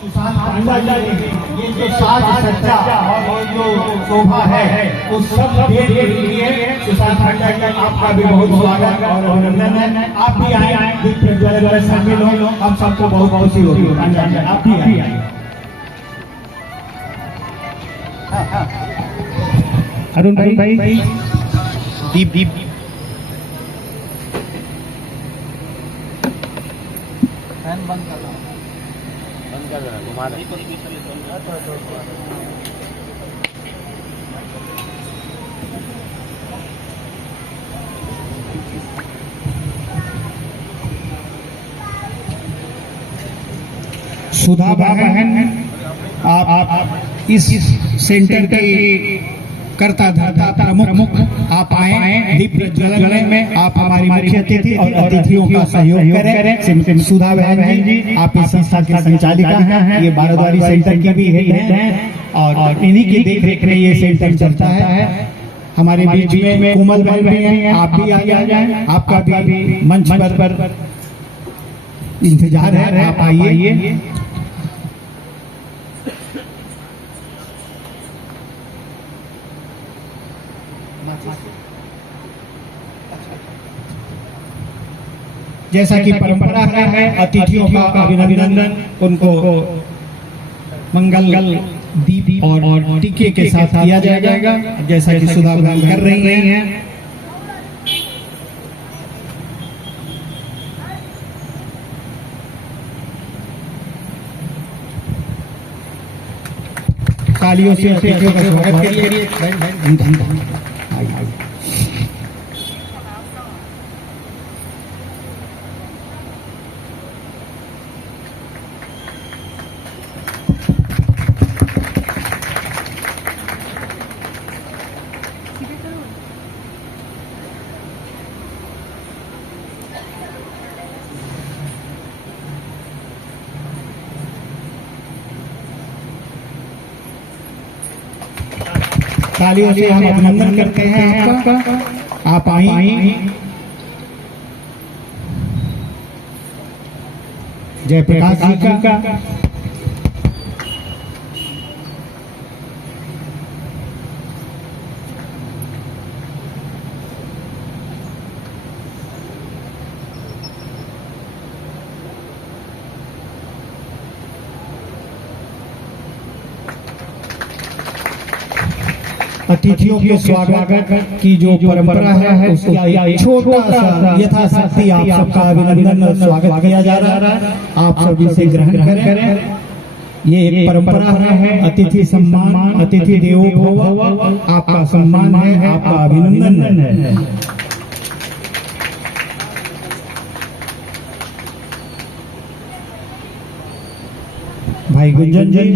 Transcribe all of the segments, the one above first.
सुशांत पांडा जी, ये जो साज सज्जा और जो शोभा है उस सब देख के लिए सुशांत पांडा जी आपका भी बहुत स्वागत और अभिनंदन है। आप भी आए, दीप प्रज्वलन में शामिल हो, हम सबको बहुत खुशी होगी। पांडा जी आप भी आइए। अरुण भाई दीप दीप फैन बंद कर देना, घुमा दे। सुधा बहन, आप इस सेंटर के कर्ता धर्ता प्रमुख आप आए दीप प्रज्वलन में, आप हमारी मुख्य अतिथि और अतिथियों का सहयोग करें। सुधा बहन जी आप इस संस्था की संचालिका हैं, ये बारद्वारी सेंटर की भी हेड हैं और इन्हीं की देख रेख में ये सेंटर चलता है। हमारे बीच में कोमल बहन भी हैं, आप भी आ जाए, आपका भी मंच पर इंतजार है, आप आइए। जैसा कि परंपरा है अतिथियों का अभिनंदन उनको मंगल दीप और टीके के साथ किया जाएगा, जैसा कि सुधा बहन कर रही हैं। तालियों से अतिथियों का स्वागत करिए। तालियों से हम अभिनंदन करते हैं आपका। आप आई जयप्रकाश जी का अतिथियों के स्वागत की जो परंपरा है उसका छोटा सा यथाशक्ति आप सबका अभिनंदन और स्वागत किया जा रहा है। आप सभी से ग्रहण करें। ये एक परंपरा है, अतिथि सम्मान, अतिथि देवो भव, आपका सम्मान है, आपका अभिनंदन है। भाई गुंजन जी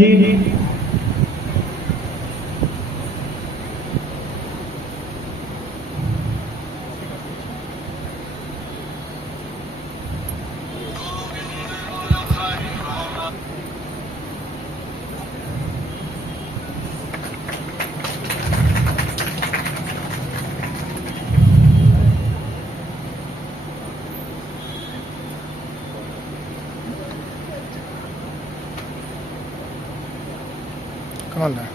कमाल है।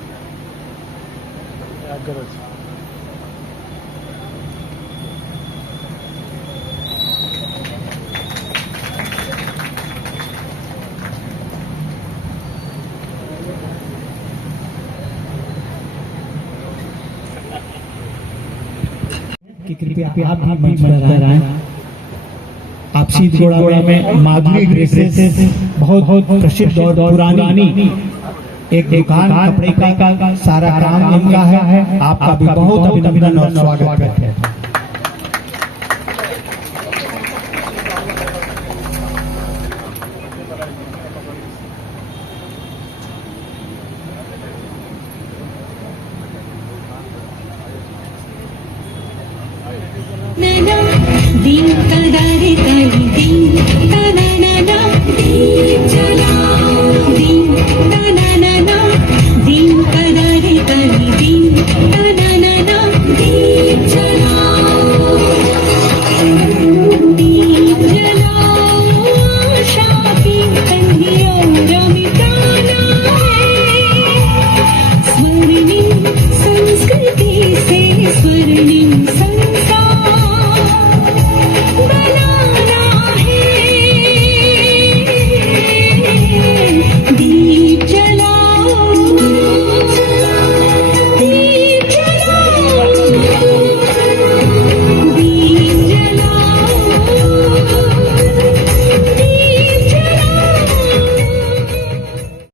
कि कृपया आप भी मंच पर आएं। आप सीधगोड़ा में माधुरी ड्रेसेस बहुत प्रसिद्ध और पुरानी एक दुकान कपड़े का सारा काम इनका है। आपका भी बहुत अभिनंदन और स्वागत है। दिन तदारे ताली दिन तनाना दिन चलाओ दिन तनाना दिन तदारे ताली दिन तनाना दिन चलाओ दीप जलाओ आशा की कंधियों रमिता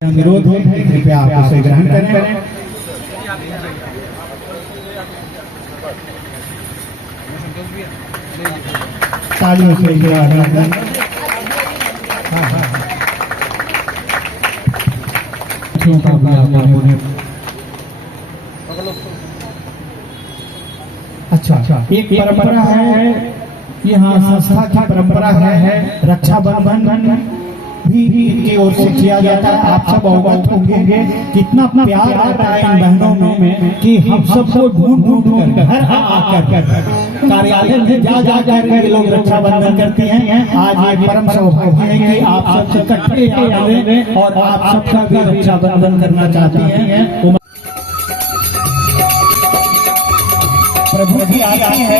अनुरोध है, कृपया आप उसे ग्रहण करें। तालियों से अभिनंदन। अच्छा, एक परंपरा है, यहाँ संस्था की परंपरा है, रक्षाबंधन भी इनकी ओर से किया जाता है। आप सब अवगत होंगे कितना प्यार आता है इन बहनों में कि हम सबको ढूंढ कर घर आकर कार्यालय में जा कर ये लोग रक्षाबंधन करते हैं। आज ये परम सौभाग्य है कि आप सब इकट्ठे आए और आप सबका भी रक्षाबंधन करना चाहते हैं। प्रभु जी आती है,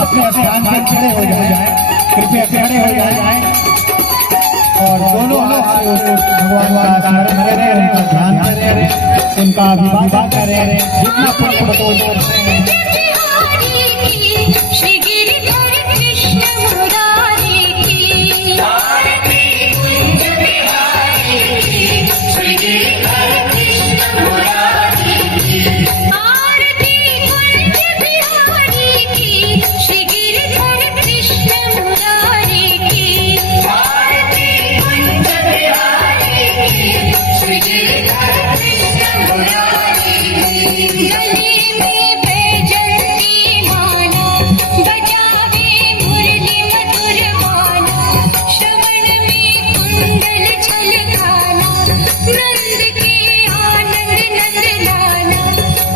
अपने स्थान पर खड़े हो जाए, कृपया खड़े हो जाए और दोनों हाथ से भगवान का स्मरण करें, उनका ध्यान करें, उनका अभिवादन करें, जितना पुण्य बटोर करते हैं। श्री गिरिधर कृष्ण मुरारी की आरती कुंज बिहारी की, श्री गिरिधर कृष्ण मुरारी की आरती कुंज बिहारी की, श्री गिरिधर कृष्ण मुरारी की आरती कुंज बिहारी की, श्री गिरिधर कृष्ण मुरारी की। गले में बैजंती माला, बजावे मुरली मधुर माला, श्रवण में कुंडल झलकाना, नंद के आनंद नंदलाना,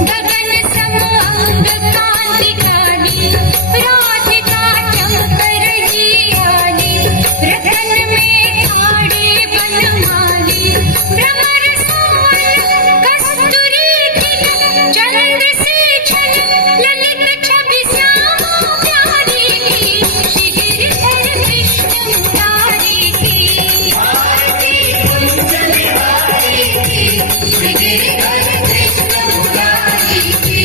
गगन सम अंग कांति काली, राधिका चमक रही आली, रतन में खाड़े बनमाली, भ्रमर सोल कस्तूरी तिलक, चंद से छल ललित छवि श्याम प्यारी की, श्री गिरिधर कृष्ण मुरारी की आरती कुंज बिहारी की, श्री गिरिधर कृष्ण मुरारी की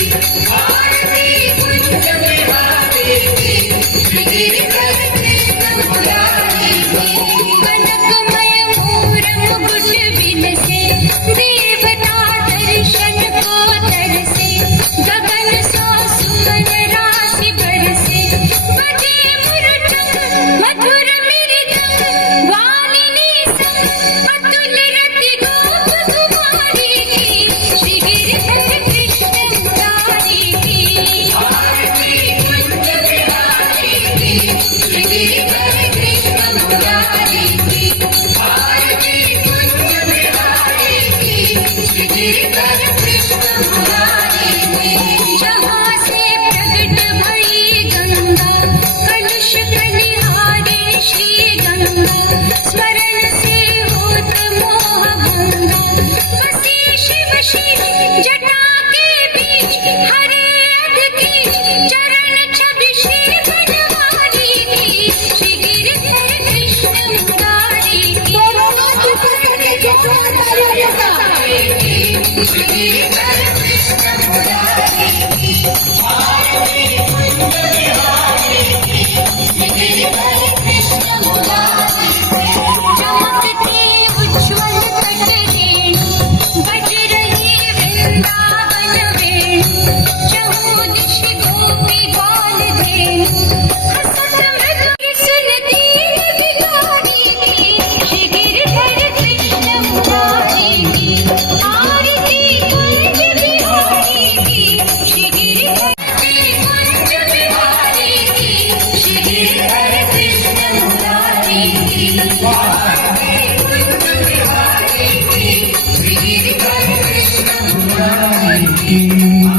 आरती कुंज बिहारी की, श्री गिरिधर कृष्ण मुरारी की। कनकमय मोर मुकुट बिलसे, देवता दर्शन को तरसे, गगन सो सुमन राशि बरसे, बजे मुरचक मधुर मृदंग, वालिनी संग अतुल रति गोप कुमारी की, श्री गिरिधर कृष्ण मुरारी की आरती कुंज बिहारी की, श्री गिरिधर कृष्ण मुरारी की आरती कुंज बिहारी की, श्री गिरिधर कृष्ण मुरारी की। जहाँ से प्रगट भई गंगा, कलुष कलिहारे श्री गंगा, स्मरण से होत मोह भंगा, बसी शिव श्री जटा के बीच, हरे अध की चरण छवि श्री बनवारी की, श्री गिरिधर कृष्ण मुरारी की श्री गिरिधर कृष्ण मुरारी की आरती कुंज बिहारी की, श्री गिरिधर कृष्ण मुरारी की। चमकते उज्ज्वल तट रेणु, बज रही वृंदावन वेणु, चहु दिश गोपी गाल धेनु, हसत मृदु सुनती बिहारी की, श्री गिरिधर कृष्ण मुरारी की आरती कुंज बिहारी की, श्री गिरिधर कुंज बिहारी की, श्री गिरिधर कृष्ण मुरारी की आरती कुंज बिहारी की, श्री गिरिधर कृष्ण मुरारी की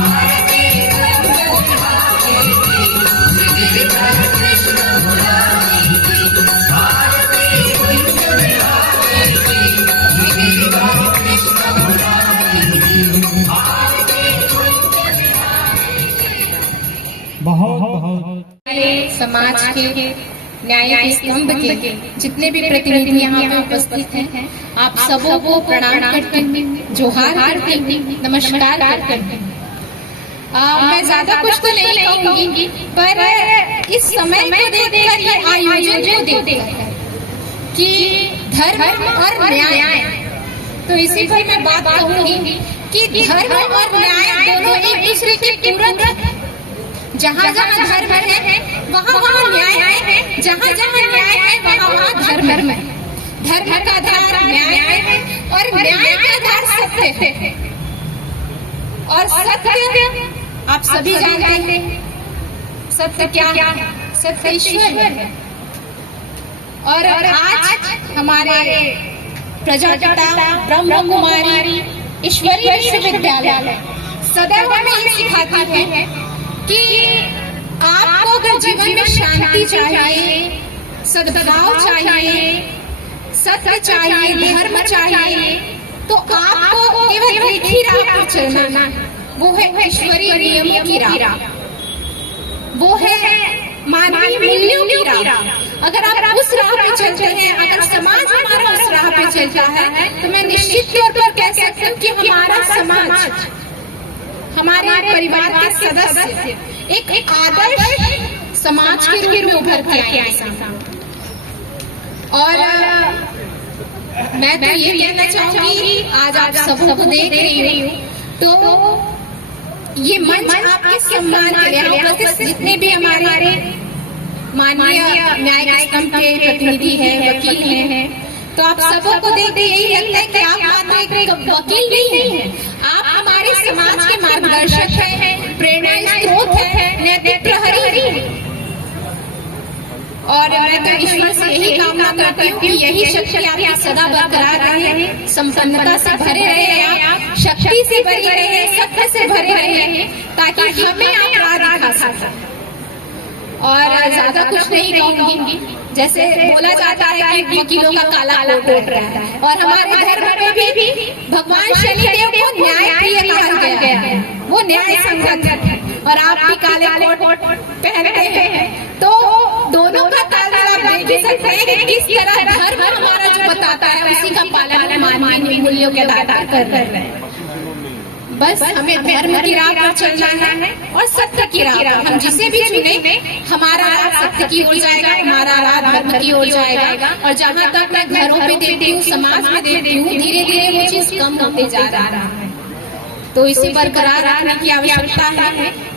आरती कुंज बिहारी की, श्री गिरिधर कृष्ण मुरारी की आरती कुंज बिहारी की, श्री गिरिधर कृष्ण मुरारी की आरती कुंज बिहारी की। बहुत समाज के न्याय स्तंभ के जितने भी प्रतिनिधि यहाँ पे उपस्थित हैं, आप सबों को प्रणाम करते हैं, जोहार करते हैं, नमस्कार करते हैं। मैं ज्यादा कुछ तो नहीं कहूंगी, पर इस समय को देखकर ये आयोजन को देखकर कि धर्म और न्याय तो इसी पर मैं बात कहूंगी कि धर्म और न्याय दोनों एक दूसरे के पूरक हैं। जहाँ जहाँ धर्म है वहाँ वहाँ न्याय है, जहाँ जहाँ न्याय है वहाँ वहाँ धर्म है। धर्म का आधार न्याय है और न्याय का आधार सत्य है। और सत्य आप सभी जानते हैं, सत्य क्या है? सत्य ईश्वर है। और आज हमारे प्रजापिता ब्रह्म कुमारी ईश्वरीय विश्वविद्यालय सदैव हमें ये सिखाती है कि आपको अगर जीवन में शांति चाहिए, सद्भाव चाहिए, सत्य चाहिए, धर्म चाहिए, तो आपको केवल एक ही राह पर चलना है, वो है ईश्वरीय नियमों की राह, वो है मानवीय मूल्यों की राह। अगर आप उस राह पे चलते हैं, अगर समाज हमारा उस राह पे चलता है, तो मैं निश्चित तौर पर कह सकती हूँ कि हमारा समाज, हमारे परिवार के सदस्य एक आदर्श समाज के रूप में उभर के आएंगे। और मैं तो ये कहना चाहूंगी, आज आप सबों को देख रही हूँ, तो ये मंच आपके सम्मान के लिए उपस्थित जितने भी हमारे माननीय न्यायिक स्तंभ के प्रतिनिधि हैं, वकील हैं, तो आप सबों को देख के यही लगता है कि आप मात्र एक वकील नहीं हैं, आप हमारे समाज के मार्गदर्शक हैं, प्रेरणा स्रोत हैं, नैतिक प्रहरी हैं। और मैं तो ईश्वर से यही कामना करती हूँ कि यही शक्ति आपकी सदा बरकरार रहे, संपन्नता से भरे रहे, आप शक्ति से भरे रहे, सत्य से भरे रहे, ताकि हमें आप राह दिखा सकें। और ज्यादा कुछ नहीं कहूंगी, जैसे बोला जाता है कि वकीलों का काला कोट रहता है, और हमारे धर्म में भी भगवान शनिदेव को न्याय प्रिय कहा गया है, वो न्याय संगत है। और आप भी काले कोट पहनते हैं, तो दोनों का तालमेल आप देख सकते हैं कि किस तरह धर्म हमारा जो बताता है उसी का पालन मानवीय मूल्यों के आधार कर रहे हैं। बस हमें धर्म की राह पर चलना है और सत्य की राह पर। हम जिसे भी चुने, हमारा राह सत्य की ओर जाएगा, हमारा राह धर्म की ओर जाएगा। और जहाँ तक मैं घरों पे देखती हूँ, समाज में देखती हूँ, धीरे धीरे वो चीज कम होते जा रहा है, तो इसे बरकरार रखने की आवश्यकता है।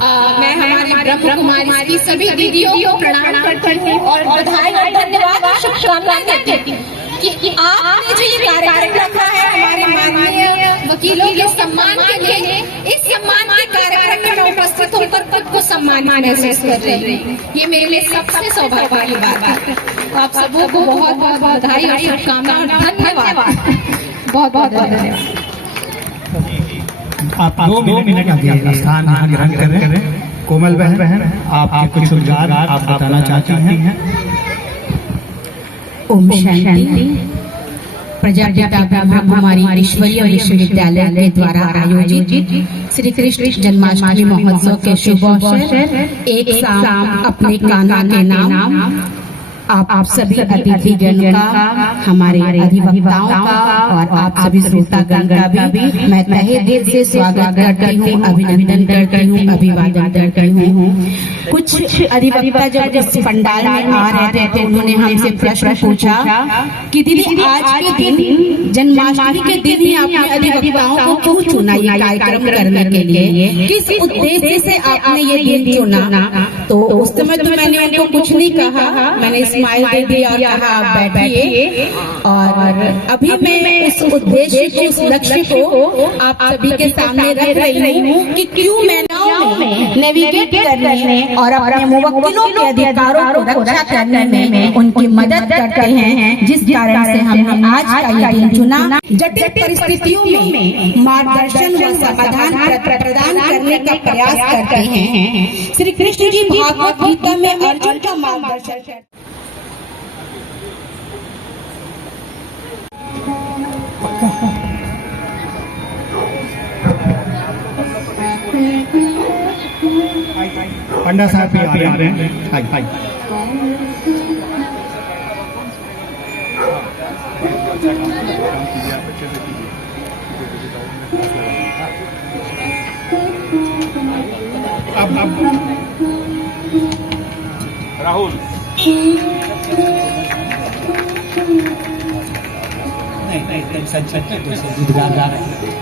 मैं हमारी ब्रह्म कुमारी की सभी दीदियों को प्रणाम करती हूँ और बधाई और धन्यवाद और शुभकामनाएं देती हूँ कि आपने जो ये कार्यक्रम रखा है हमारे माननीय वकीलों के सम्मान के लिए, इस सम्मान के कार्यक्रम में मैं उपस्थित होकर खुद को सम्मान महसूस कर रही हूँ। ये मेरे लिए सबसे सौभाग्य वाली बात है। तो आप सबों को बहुत बहुत बधाई और शुभकामनाएं और धन्यवाद, बहुत बहुत धन्यवाद। आप 2 मिनट का स्थान यहाँ ग्रहण करें। कोमल बहन, आप कुछ उद्गार आप बताना चाहती हैं? ओम शांति। प्रजापिता ब्रह्म कुमारी ईश्वरीय विश्वविद्यालय के द्वारा आयोजित श्री कृष्ण जन्माष्टमी महोत्सव के शुभ अवसर एक शाम अपने कान्हा के नाम आप सभी अतिथिगण का, हमारे अधिवक्ताओं का और आप सभी श्रोतागण का भी मैं तहे दिल से स्वागत करती हूँ, अभिनंदन करती हूँ, अभिवादन करती हूँ। कुछ अधिवक्ता जब इस पंडाल में आ रहे थे तो उन्होंने हमसे प्रश्न पूछा कि दीदी आज के दिन, जन्माष्टमी के दिन ही आपने अधिवक्ताओं को क्यों चुना ये कार्यक्रम करने के लिए, किस उद्देश्य से आपने ये दिन चुना? तो उस समय तो मैंने उनको कुछ नहीं कहा, मैंने स्माइल दे दी और कहा आप बैठिए। और अभी मैं उस उद्देश्य को, उस लक्ष्य को आप सभी के सामने रख रही हूँ कि क्यों महिलाओं में नेविगेट करने और अपने मुवक्किलों के अधिकारों को रक्षा करने में उनकी मदद करते हैं, जिस कारण से हमने आज का ये दिन चुना। जटिल परिस्थितियों में मार्गदर्शन व समाधान प्रदान करने का प्रयास करते हैं। श्री कृष्ण जी भागवत गीता में अर्जुन का मार्गदर्शन करते हैं। पंडा साहब भी आ रहे हैं। हाय अब राहुल नहीं, सच में तो गीत गा रहे हैं।